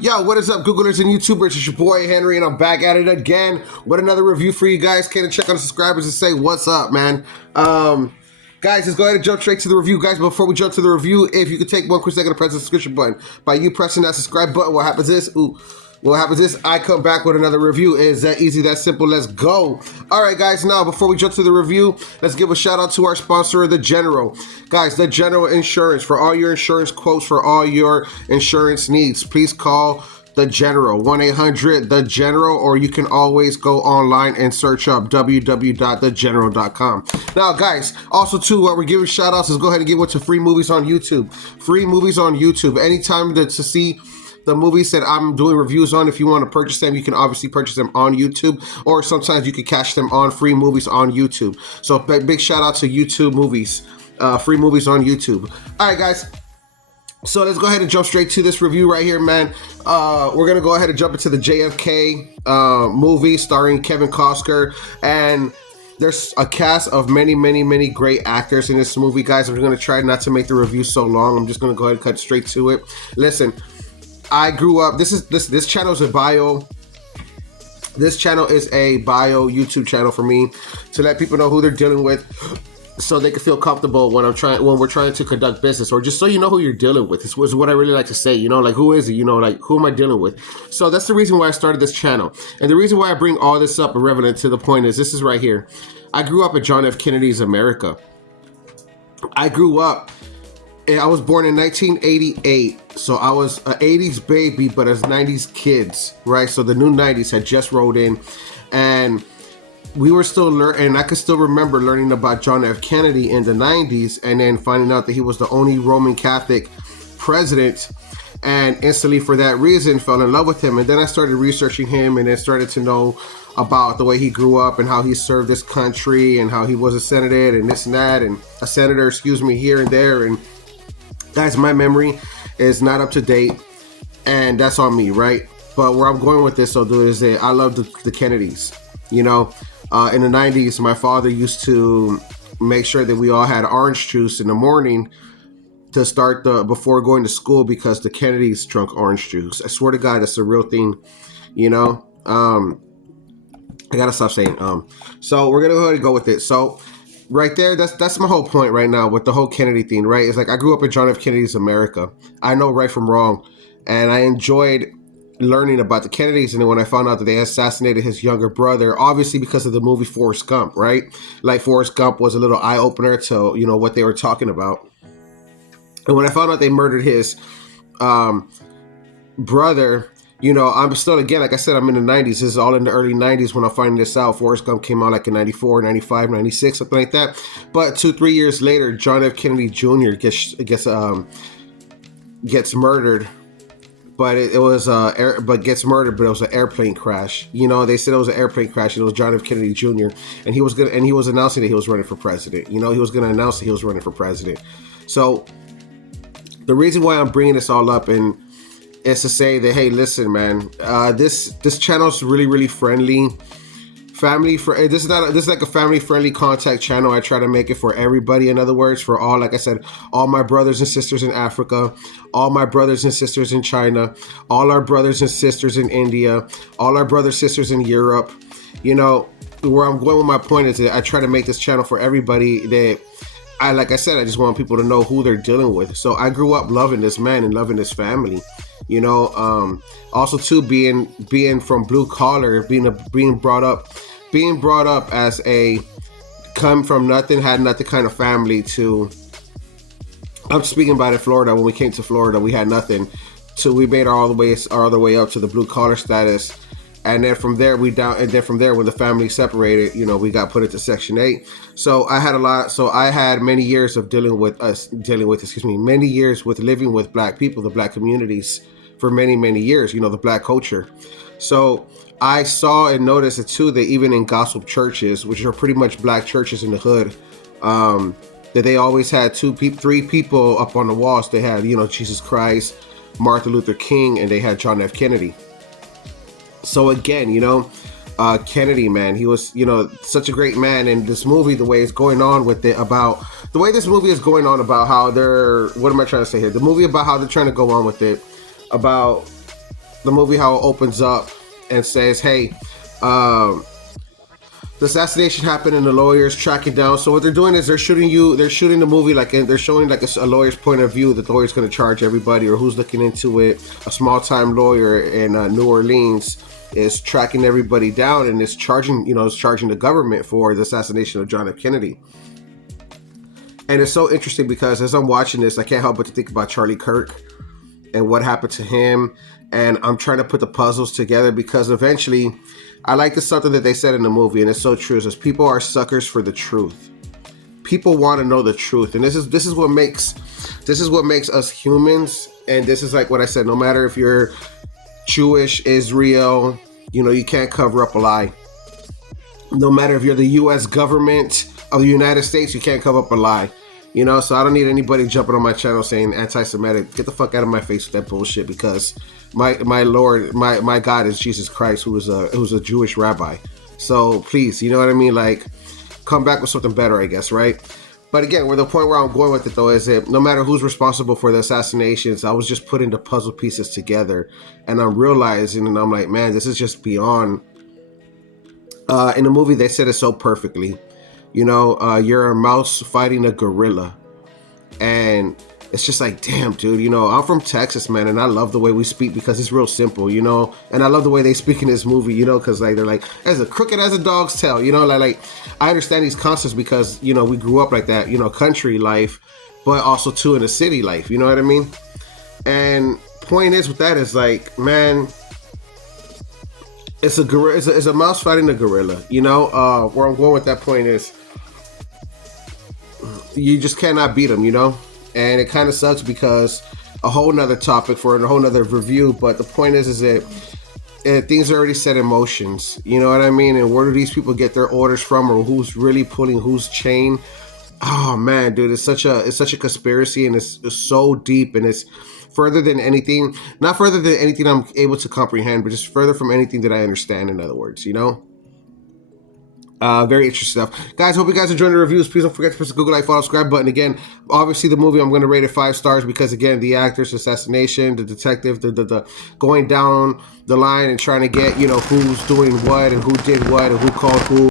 Yo, what is up, Googlers and YouTubers? It's your boy Henry, and I'm back at it again with another review for you guys. Can check on the subscribers and say what's up, man. Guys, let's go ahead and jump straight to the review. Guys, before we jump to the review, if you could take 1 quick second to press the subscription button. By you pressing that subscribe button, what happens is, I come back with another review. It's that easy, that simple. Let's go. All right, guys, now before we jump to the review, let's give a shout out to our sponsor, The General. Guys, The General Insurance. For all your insurance quotes, for all your insurance needs, please call The General, 1-800-THE-GENERAL, or you can always go online and search up www.thegeneral.com. Now, guys, also too, what we're giving shout outs is go ahead and give one to free movies on YouTube. Free movies on YouTube. Anytime to see the movies that I'm doing reviews on, if you want to purchase them, you can obviously purchase them on YouTube, or sometimes you can catch them on free movies on YouTube. So big shout out to YouTube movies, free movies on YouTube. All right, guys. So let's go ahead and jump straight to this review right here, man. We're going to go ahead and jump into the JFK movie starring Kevin Costner. And there's a cast of many great actors in this movie, guys. I'm going to try not to make the review so long. I'm just going to go ahead and cut straight to it. Listen, I grew up, this channel is a bio. This channel is a bio YouTube channel for me to let people know who they're dealing with, so they can feel comfortable when we're trying to conduct business, or just so you know who you're dealing with. This was what I really like to say, like, who is it? Like, who am I dealing with? So that's the reason why I started this channel. And the reason why I bring all this up irrelevant to the point is, this is right here. I grew up at John F. Kennedy's America. I was born in 1988, so I was an 80s baby, but as 90s kids, right? So the new 90s had just rolled in, and we were still learning, and I could still remember learning about John F. Kennedy in the 90s, and then finding out that he was the only Roman Catholic president, and instantly for that reason fell in love with him. And then I started researching him, and then started to know about the way he grew up and how he served this country, and how he was a senator and this and that, and a senator, here and there. And guys, my memory is not up to date, and that's on me, right? But where I'm going with this, is that I love the Kennedys. In the 90s, my father used to make sure that we all had orange juice in the morning to start before going to school, because the Kennedys drunk orange juice. I swear to God, that's a real thing. I gotta stop saying So we're gonna go ahead and go with it. So right there, that's my whole point right now with the whole Kennedy thing, right? It's like, I grew up in John F. Kennedy's America. I know right from wrong, and I enjoyed learning about the Kennedys. And then when I found out that they assassinated his younger brother, obviously because of the movie Forrest Gump, right? Like, Forrest Gump was a little eye-opener to, what they were talking about. And when I found out they murdered his brother, I'm still, again, like I said, I'm in the 90s. This is all in the early 90s when I'm finding this out. Forrest Gump came out like in 94, 95, 96, something like that. But 2-3 years later, John F. Kennedy Jr. gets murdered. But it was gets murdered, but it was an airplane crash. They said it was an airplane crash, and it was John F. Kennedy Jr. And he was announcing that he was running for president. He was going to announce that he was running for president. So the reason why I'm bringing this all up and is to say that, hey, listen, man, this channel is really friendly. This is like a family-friendly contact channel. I try to make it for everybody. In other words, for all, like I said, all my brothers and sisters in Africa, all my brothers and sisters in China, all our brothers and sisters in India, all our brothers and sisters in Europe. Where I'm going with my point is that I try to make this channel for everybody. Like I said, I just want people to know who they're dealing with. So I grew up loving this man and loving this family. Also too, being from blue collar, being brought up as a come from nothing, had nothing kind of family, to, I'm speaking about in Florida. When we came to Florida, we had nothing, so we made all the way up to the blue collar status. And then from there, when the family separated, we got put into Section 8. So I had many years of many years with living with black people, the black communities, for many years, the black culture. So I saw and noticed it too, that even in gospel churches, which are pretty much black churches in the hood, that they always had 3 people up on the walls. They had, Jesus Christ, Martin Luther King, and they had John F. Kennedy. So again, Kennedy, man, he was, such a great man. And this movie, the way it's going on with it, about the way this movie is going on about how they're, what am I trying to say here? The movie about how they're trying to go on with it, about the movie how it opens up and says, "Hey, um, the assassination happened and the lawyers track it down." So what they're doing is they're shooting the movie like, and they're showing like a lawyer's point of view, that the lawyer's going to charge everybody or who's looking into it. A small time lawyer in New Orleans is tracking everybody down and is charging the government for the assassination of John F. Kennedy. And it's so interesting because as I'm watching this, I can't help but to think about Charlie Kirk and what happened to him. And I'm trying to put the puzzles together because eventually, I like this something that they said in the movie, and it's so true. It says people are suckers for the truth. People want to know the truth, and this is what makes us humans. And this is like what I said. No matter if you're Jewish, Israel, you can't cover up a lie. No matter if you're the U.S. government of the United States, you can't cover up a lie. So I don't need anybody jumping on my channel saying anti-Semitic. Get the fuck out of my face with that bullshit, because my Lord, my God is Jesus Christ, who was a Jewish rabbi. So please, you know what I mean? Like, come back with something better, I guess, right? But again, where the point where I'm going with it though is that no matter who's responsible for the assassinations, I was just putting the puzzle pieces together, and I'm realizing, and I'm like, man, this is just beyond. In the movie, they said it so perfectly. You're a mouse fighting a gorilla. And it's just like, damn, dude, I'm from Texas, man, and I love the way we speak because it's real simple, and I love the way they speak in this movie, because like they're like, as crooked as a dog's tail, like I understand these concepts because, we grew up like that, country life, but also too in the city life, you know what I mean? And point is with that is like, man, it's a mouse fighting a gorilla, where I'm going with that point is, you just cannot beat them, and it kind of sucks because a whole nother topic for a whole nother review. But the point is that things are already set in motions, you know what I mean? And where do these people get their orders from, or who's really pulling whose chain? Oh man, dude, it's such a conspiracy, and it's so deep, and it's further than anything, not further than anything I'm able to comprehend, but just further from anything that I understand, in other words, Very interesting stuff. Guys, hope you guys enjoyed the reviews. Please don't forget to press the Google like, follow, subscribe button. Again, obviously the movie, I'm going to rate it 5 stars because, again, the actor's assassination, the detective, the going down the line and trying to get, who's doing what and who did what and who called who.